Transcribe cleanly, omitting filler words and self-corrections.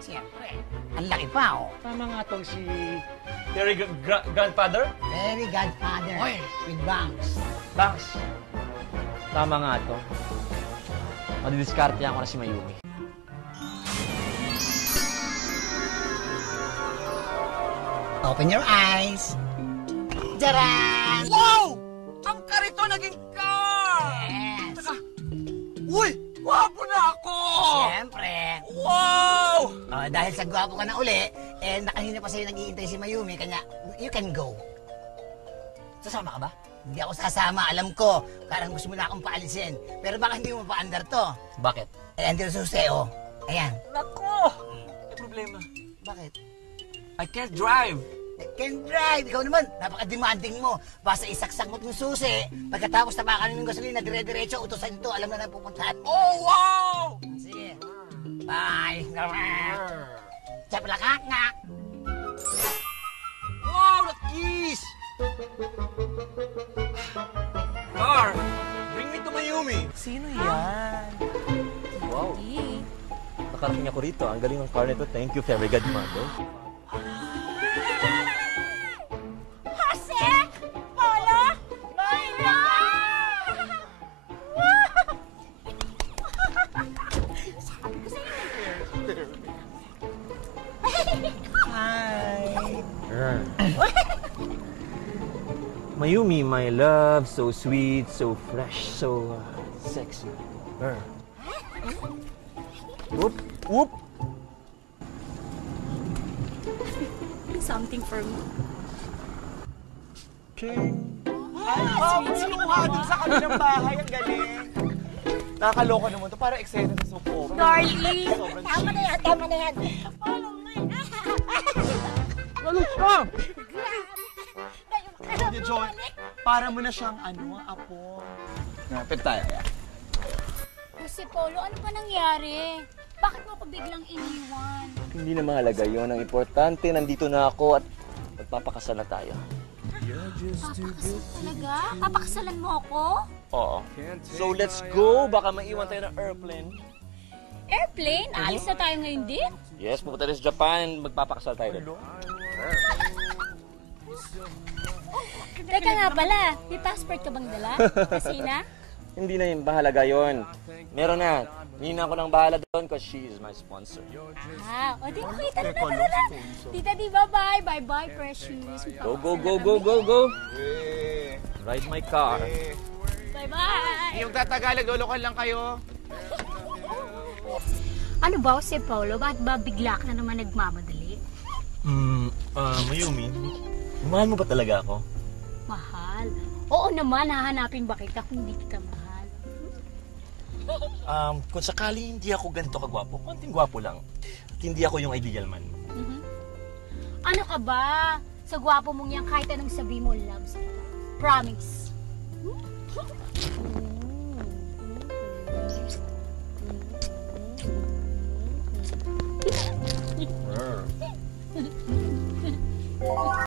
Siyempre. Ang laki pa, oh. Tama nga tong si... Terry Grandfather? Very Godfather. Oy. With bangs. Banks. Tama nga to. Madidiskartehan ko na si Mayumi. Open your eyes. Jaran! Wow! Ang karito naging car! Yes. Uy! Wapo na ako! Siyempre. Wow! Dahil sa gwapo ka na uli, nakanina pa sa'yo nag-iintay si Mayumi, kanya, you can go. Sasama ka ba? Hindi ako sasama, alam ko. Parang gusto mo na akong paalisin. Pero baka hindi mo pa-under to. Bakit? Andito sa suseo. Ayan. Nako! May problema. Bakit? I can't drive. Can drive. Ikaw naman, napaka-demanding mo. Basta isaksak mo yung susi. Pagkatapos tapakan ng gasolina, dire-diretso, utosan ito. Alam na pupuntahan mo. Oh, wow! Sige. Bye. Chaplakak nga. Wow, that keys! Car, bring me to Mayumi. Sino yan? Wow. Nakarating ako rito. Ang galing ng car nito. Thank you, Fairy Godmother. Jose! Polo! Lola! Sabi ko sa'yo. Hi! Mayumi, my love, so sweet, so fresh, so sexy. Whoop, whoop. Something for me. Kumuha dun sa kabilang bahay. Ang galing. Nakakaloka naman to. Parang eksena sa soap opera. Darling! Sobrang Tama na yan, tama na yan. Follow me. Galos ka! Grabe. Hindi, John. Para mo na siyang apo. Napit tayo. Jose Polo, ano ba nangyari? Bakit mo pa biglang iniwan? Hindi na mahalaga yun. Ang importante, nandito na ako at magpapakasal na tayo. Papakasal talaga? Papakasalan mo ako? Oo. So let's go. Baka maiwan tayo ng airplane. Airplane? Alis na tayo ngayon din? Yes, pupunta tayo sa Japan. Magpapakasal tayo doon. Teka nga pala, may passport ka bang dala? Kasi na? Hindi na yun. Bahalaga yun. Meron na. Hindi na ako nang bahala doon because she is my sponsor. O di okay, tara. Tita di, bye-bye. Bye-bye, precious. Go, go, go, go, go, go. Ride my car. Bye-bye. Yung tatagalog, lolokan lang kayo. Ano ba, Jose Paulo? Bakit ba bigla ka na naman nagmamadali? Mayumi, mahal mo ba talaga ako? Mahal? Oo naman, hahanapin ba kita kung hindi kita mahal? Kung sakali hindi ako ganito kagwapo, konting gwapo lang. At hindi ako yung ideal man. Ano ka ba? Sa gwapo mong yan, kahit anong sabi mo, loves kita. Promise.